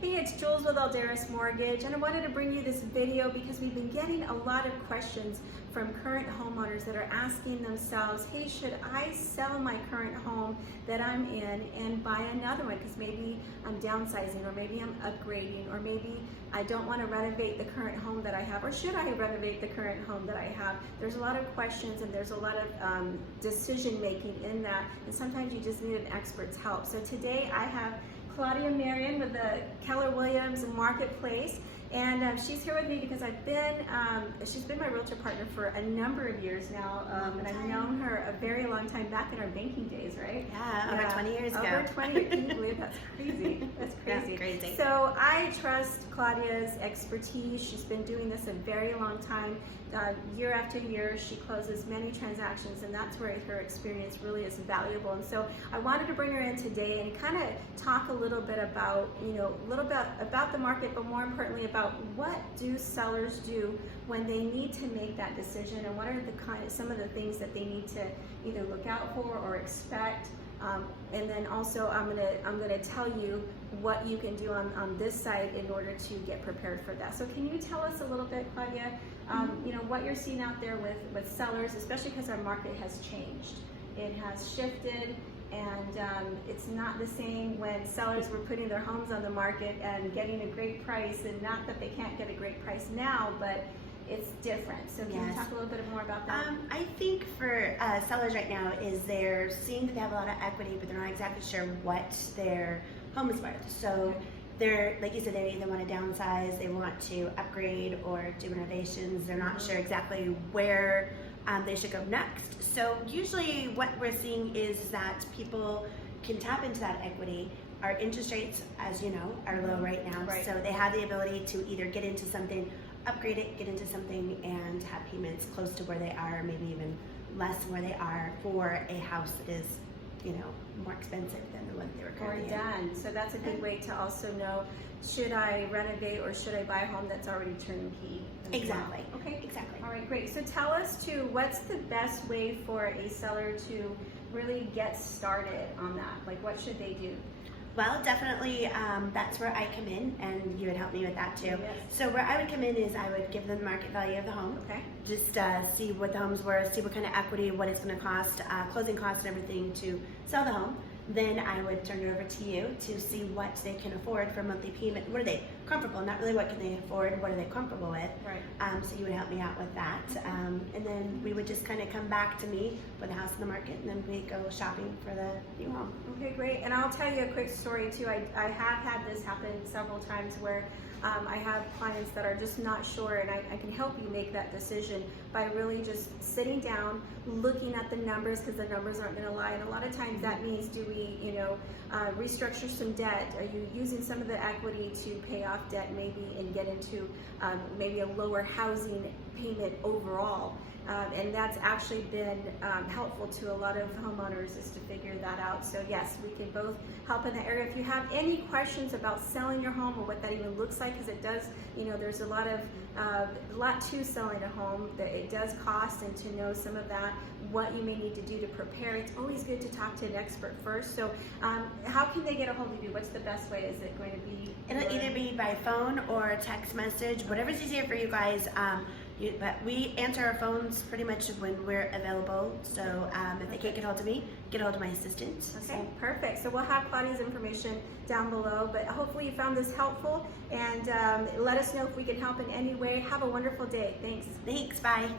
Hey, it's Jules with Alderis Mortgage, and I wanted to bring you this video because we've been getting a lot of questions from current homeowners that are asking themselves, hey, should I sell my current home that I'm in and buy another one? Because maybe I'm downsizing, or maybe I'm upgrading, or maybe I don't want to renovate the current home that I have, or should I renovate the current home that I have? There's a lot of questions and there's a lot of decision making in that, and sometimes you just need an expert's help. So today I have Claudia Marion with the Keller Williams Marketplace, and she's here with me because she's been my realtor partner for a number of years now, and I've known her a very long time, back in our banking days, right? Yeah, over 20 years ago. Over 20, can you believe that's crazy? That's crazy. That's crazy. So I trust Claudia's expertise. She's been doing this a very long time. Year after year, she closes many transactions, and that's where her experience really is valuable. And so I wanted to bring her in today and kind of talk a little bit about, about the market, but more importantly about what do sellers do when they need to make that decision, and what are some of the things that they need to either look out for or expect. And then also I'm gonna tell you what you can do on this side in order to get prepared for that. So can you tell us a little bit, Claudia, what you're seeing out there with sellers, especially because our market has changed. It has shifted, and it's not the same when sellers were putting their homes on the market and getting a great price, and not that they can't get a great price now, but it's different. So can you talk a little bit more about that? I think for sellers right now is they're seeing that they have a lot of equity, but they're not exactly sure what their home is worth. So they're, like you said, they either want to downsize, they want to upgrade or do renovations. They're not sure exactly where they should go next. So usually what we're seeing is that people can tap into that equity. Our interest rates, as you know, are low right now. Right. So they have the ability to either get into something, upgrade it, get into something, and have payments close to where they are, maybe even less than where they are for a house that is, more expensive than the one they were currently in. So that's a good way to also know, should I renovate or should I buy a home that's already turnkey? Exactly. Okay. Exactly. All right, great. So tell us too, what's the best way for a seller to really get started on that? Like, what should they do? Well, definitely, that's where I come in, and you would help me with that too. Yes. So where I would come in is I would give them the market value of the home. Okay. Just see what the home's worth, see what kind of equity, what it's going to cost, closing costs and everything to sell the home. Then I would turn it over to you to see what they can afford for a monthly payment. What are they comfortable? Not really what can they afford, what are they comfortable with? Right. So you would help me out with that. And then we would just kind of come back to me with the house in the market, and then we go shopping for the new home. Okay, great. And I'll tell you a quick story too. I have had this happen several times where I have clients that are just not sure, and I can help you make that decision by really just sitting down, looking at the numbers, because the numbers aren't going to lie. And a lot of times that means, do we, restructure some debt? Are you using some of the equity to pay off debt maybe and get into maybe a lower housing payment overall? And that's actually been helpful to a lot of homeowners, is to figure that out. So yes, we can both help in the area. If you have any questions about selling your home or what that even looks like, because it does, there's a lot to selling a home, that it does cost, and to know some of that, what you may need to do to prepare. It's always good to talk to an expert first. So how can they get a hold of you? What's the best way? Is it going to be? It'll either be by phone or text message, whatever's easier for you guys. But we answer our phones pretty much when we're available. So if they can't get hold of me, get hold of my assistant. Okay, perfect. So we'll have Claudia's information down below, but hopefully you found this helpful, and let us know if we can help in any way. Have a wonderful day. Thanks. Thanks, bye.